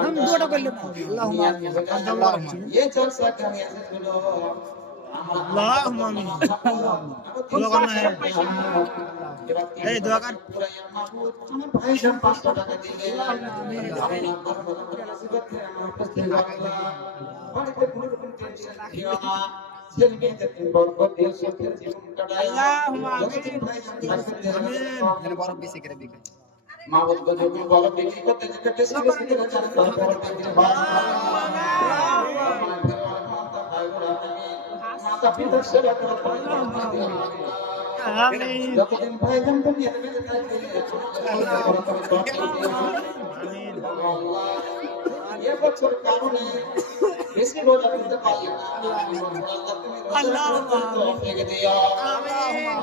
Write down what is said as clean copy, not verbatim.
हम दुआটা করলে আল্লাহুম্মা ये चर्चा करें बोलो अल्लाहुम्मा आमीन दुआ करना है এই দোয়া কর भाई हम 500 টাকা দিলে বাড়িতে কোনো রকম টেনশন দিও না ছেলে মেয়েদের বরকত দিয়ে সুখের জীবন কাটায় আল্লাহুম্মা আমিন আমিন বড় বেশি করে বিকায় মা বলতো যে বড় বিক্রি করতে যেটা টেস্ট করে দিলে চার বড় বিক্রি হয় মাতা পিতার সেবা করতে আমিন যতদিন ভাই জানতো নিয়ে বেঁচে থাকবে আমিন এ বছর কারণে বেশি রোজা করতে পারলে না আল্লাহ তৌফিক দিও আমিন